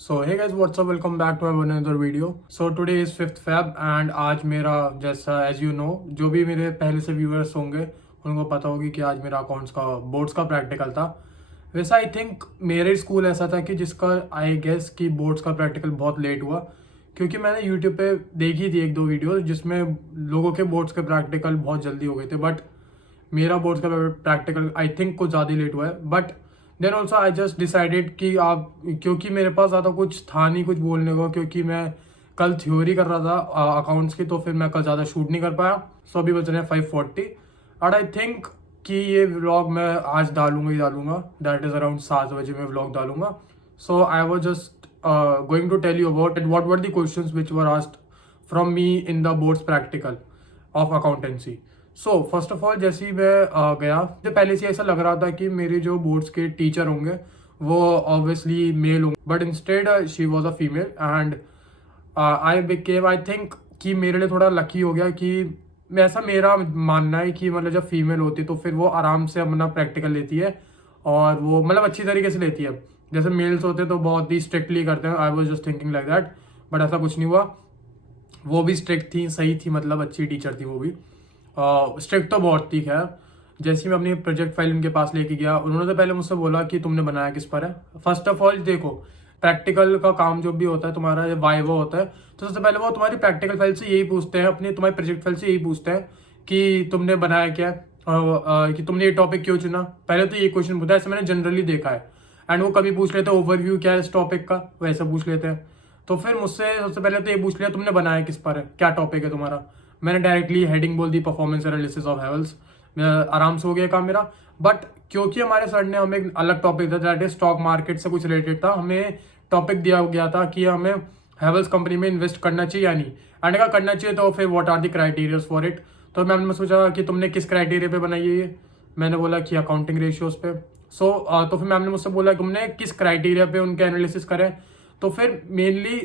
So hey guys what's up welcome back to my another video. So today is 5th Feb and आज मेरा जैसा as you know जो भी मेरे पहले से व्यूअर्स होंगे उनको पता होगी कि आज मेरा अकाउंट्स का बोर्ड्स का प्रैक्टिकल था। वैसा आई थिंक मेरे स्कूल ऐसा था कि जिसका आई गेस कि बोर्ड्स का प्रैक्टिकल बहुत लेट हुआ, क्योंकि मैंने यूट्यूब पे देखी थी एक दो वीडियोस जिसमें लोगों के बोर्ड्स के प्रैक्टिकल बहुत जल्दी हो गए थे, बट मेरा बोर्ड्स का प्रैक्टिकल आई थिंक कुछ ज़्यादा लेट हुआ है। But then also I just decided कि आप, क्योंकि मेरे पास ज़्यादा कुछ था नहीं कुछ बोलने को, क्योंकि मैं कल थ्योरी कर रहा था अकाउंट्स की, तो फिर मैं कल ज़्यादा शूट नहीं कर पाया। सो अभी बच रहे हैं 5:40 एंड आई थिंक कि ये व्लॉग मैं आज डालूंगा ही डालूंगा, दैट इज़ अराउंड 7 बजे मैं व्लॉग डालूंगा। So I was just going to tell you about what were the questions which were asked from me in the boards practical of accountancy. So first of all जैसे ही मैं गया तो पहले से ऐसा लग रहा था कि मेरे जो बोर्ड्स के टीचर होंगे वो ऑब्वियसली मेल होंगे, but instead she was a female and I became I think कि मेरे लिए थोड़ा लकी हो गया कि ऐसा मेरा मानना है कि मतलब जब फीमेल होती है तो फिर वो आराम से अपना प्रैक्टिकल लेती है और वो मतलब अच्छी तरीके से लेती है। जैसे मेल्स होते तो बहुत ही स्ट्रिक्टली करते हैं, आई was just thinking like that, but ऐसा कुछ नहीं हुआ। वो भी स्ट्रिक्ट थी, सही थी, मतलब अच्छी टीचर थी वो भी। स्ट्रिक्ट तो बहुत थी खैर। जैसे ही मैं अपनी प्रोजेक्ट फाइल उनके पास लेके गया, उन्होंने तो पहले मुझसे बोला कि तुमने बनाया किस पर है। फर्स्ट ऑफ ऑल देखो, प्रैक्टिकल का काम जो भी होता है तुम्हारा, जब वाइवा होता है तो सबसे पहले वो तुम्हारी प्रैक्टिकल फाइल से यही पूछते हैं, अपनी तुम्हारी प्रोजेक्ट फाइल से यही पूछते हैं कि तुमने बनाया क्या, कि तुमने ये टॉपिक क्यों चुना। पहले तो ये क्वेश्चन पूछता है, ऐसे मैंने जनरली देखा है। एंड वो कभी पूछ लेते हैं ओवरव्यू क्या है इस टॉपिक का, वैसा पूछ लेते हैं। तो फिर मुझसे सबसे पहले तो ये पूछ लिया तुमने बनाया किस पर है, क्या टॉपिक है तुम्हारा। मैंने डायरेक्टली हेडिंग बोल दी परफॉर्मेंस एनालिसिस ऑफ हेवल्स, आराम से हो गया काम मेरा। बट क्योंकि हमारे सर ने हमें एक अलग टॉपिक था, दैट इज स्टॉक मार्केट से कुछ रिलेटेड था, हमें टॉपिक दिया गया था कि हमें हेवल्स कंपनी में इन्वेस्ट करना चाहिए या नहीं। एंड अगर करना चाहिए तो फिर what are the criterias for it. तो मैंने सोचा कि तुमने किस क्राइटेरिया पे बनाई है ये, मैंने बोला कि अकाउंटिंग रेशियोज पे। तो फिर मैम ने मुझसे बोला तुमने किस क्राइटेरिया पे उनके एनालिसिस करें। तो फिर मेनली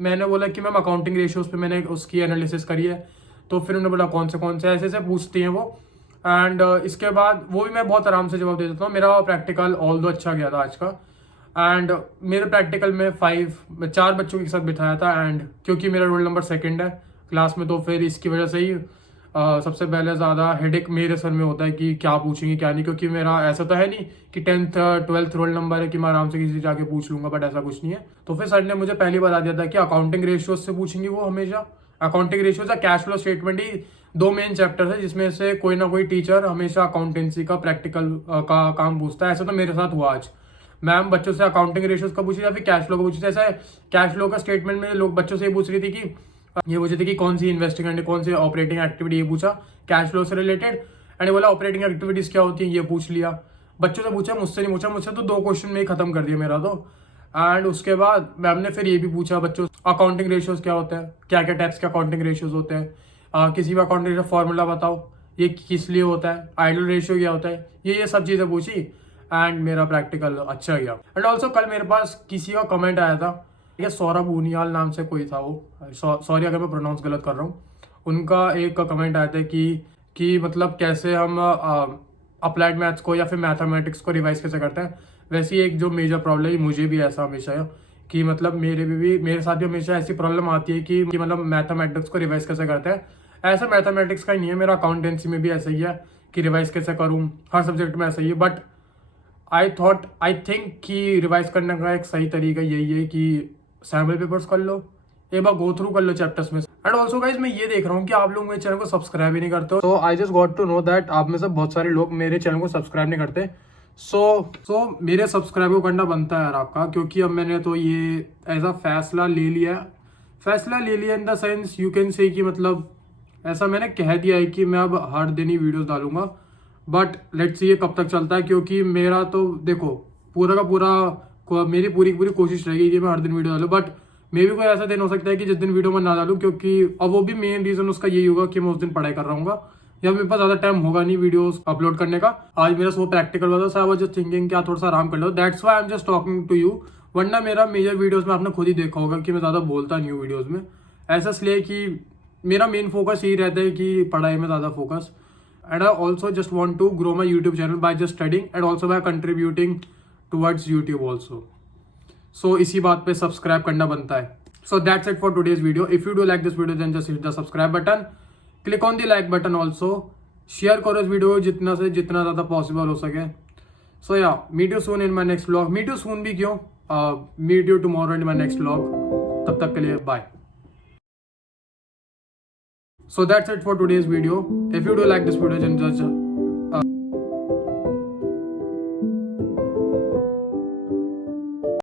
मैंने बोला कि मैम अकाउंटिंग रेशियोज पे मैंने उसकी एनालिसिस करी है। तो फिर उन्होंने बोला कौन से ऐसे ऐसे पूछती हैं वो। एंड इसके बाद वो भी मैं बहुत आराम से जवाब दे देता हूँ। मेरा प्रैक्टिकल ऑल दो अच्छा गया था आज का। एंड मेरे प्रैक्टिकल में 4 बच्चों के साथ बिठाया था, एंड क्योंकि मेरा रोल नंबर 2nd है क्लास में, तो फिर इसकी वजह से ही सबसे पहले ज़्यादा हेडेक मेरे सर में होता है कि क्या पूछेंगे क्या नहीं, क्योंकि मेरा ऐसा तो है नहीं कि 10th 12th रोल नंबर है कि मैं आराम से किसी से जाके पूछ लूंगा, बट ऐसा कुछ नहीं है। तो फिर सर ने मुझे पहले बता दिया था कि अकाउंटिंग रेशियोज से पूछेंगे वो हमेशा। अकाउंटिंग रेशियोज या कैश फ्लो स्टेटमेंट ही 2 मेन चैप्टर है जिसमें से कोई ना कोई टीचर हमेशा अकाउंटेंसी का प्रैक्टिकल का काम पूछता है। ऐसा तो मेरे साथ हुआ आज। मैम बच्चों से अकाउंटिंग रेशियोज का पूछी या फिर कैश फ्लो का पूछी। जैसे कैश फ्लो का स्टेटमेंट में लोग बच्चों से ये पूछ रही थी कि ये पूछे थे कि कौन सी इन्वेस्टिंग एंड कौन सी ऑपरेटिंग एक्टिविटी, ये पूछा कैश फ्लो से रिलेटेड। एंड ये बोला ऑपरेटिंग एक्टिविटीज क्या होती है, ये पूछ लिया। बच्चों से पूछा, मुझसे नहीं पूछा। मुझसे तो 2 क्वेश्चन में ही खत्म कर दिया मेरा तो। एंड उसके बाद मैम ने फिर ये भी पूछा बच्चों अकाउंटिंग रेशियोज क्या होता है, क्या क्या टाइप्स के अकाउंटिंग रेशियोज होते हैं, किसी भी अकाउंटिंग रेशियो फॉर्मूला बताओ, ये किस लिए होता है, आइडल रेशियो क्या होता है, ये सब चीज़ें पूछी। एंड मेरा प्रैक्टिकल अच्छा गया। एंड ऑल्सो कल मेरे पास किसी का कमेंट आया था, ये सौरभ ऊनियाल नाम से कोई था वो, सॉरी अगर मैं प्रोनाउंस गलत कर रहा हूँ। उनका एक कमेंट आया था कि मतलब कैसे हम अप्लाइड मैथ्स को या फिर मैथमेटिक्स को रिवाइज कैसे करते हैं। वैसे ही एक जो मेजर प्रॉब्लम है, मुझे भी ऐसा हमेशा है कि मतलब मेरे साथ भी हमेशा ऐसी प्रॉब्लम आती है कि मतलब मैथमेटिक्स को रिवाइज कैसे करते हैं। ऐसा मैथमेटिक्स का ही नहीं है, मेरा अकाउंटेंसी में भी ऐसा ही है कि रिवाइज कैसे करूँ, हर सब्जेक्ट में ऐसा ही है। बट आई थिंक कि रिवाइज करने का एक सही तरीका यही है कि सैम्पल पेपर्स कर लो, एक बार गो थ्रू कर लो चैप्टर्स में। एंड ऑल्सो गाइज मैं ये देख रहा हूँ कि आप लोग मेरे चैनल को सब्सक्राइब ही नहीं करते हो। तो I just got to know that आप में से बहुत सारे लोग मेरे चैनल को सब्सक्राइब नहीं करते। सो मेरे सब्सक्राइब को करना बनता है यार आपका, क्योंकि अब मैंने तो ये एज अ फैसला ले लिया in the sense you can say कि मतलब ऐसा मैंने कह दिया है कि मैं अब हर दिन ही वीडियोस डालूंगा। बट लेट्स सी ये कब तक चलता है, क्योंकि मेरा तो देखो पूरा का पूरा मेरी पूरी कोशिश रहेगी कि मैं हर दिन वीडियो डालूं। बट मे भी कोई ऐसा दिन हो सकता है कि जिस दिन वीडियो मैं ना डालूं, क्योंकि अब वो भी मेन रीजन उसका यही होगा कि मैं उस दिन पढ़ाई कर रहा हूँ या मेरे पास ज्यादा टाइम होगा नहीं वीडियोस अपलोड करने का। आज मेरा सुबह प्रैक्टिकल हुआ था, so I was just thinking क्या थोड़ा सा आराम कर लो, that's why I am just talking to you. वरना मेरा मेजर वीडियोस में आपने खुद ही देखा होगा कि मैं ज्यादा बोलता नहीं हूँ वीडियोस में, ऐसा इसलिए कि मेरा मेन फोकस यही रहता है कि पढ़ाई में ज्यादा focus. And I also just want to grow my YouTube channel by just studying and also by contributing towards YouTube also. सो इसी बात पे सब्सक्राइब करना बनता है. So that's it for today's video. If you do like this video, then just hit the subscribe button. Click on the like button also. Share करो इस video को जितना से जितना ज़्यादा पॉसिबल हो सके. So yeah, meet you soon in my next vlog. Meet you soon भी क्यों? Meet you tomorrow in my next vlog. तब तक के लिए bye. So that's it for today's video. If you do like this video, then just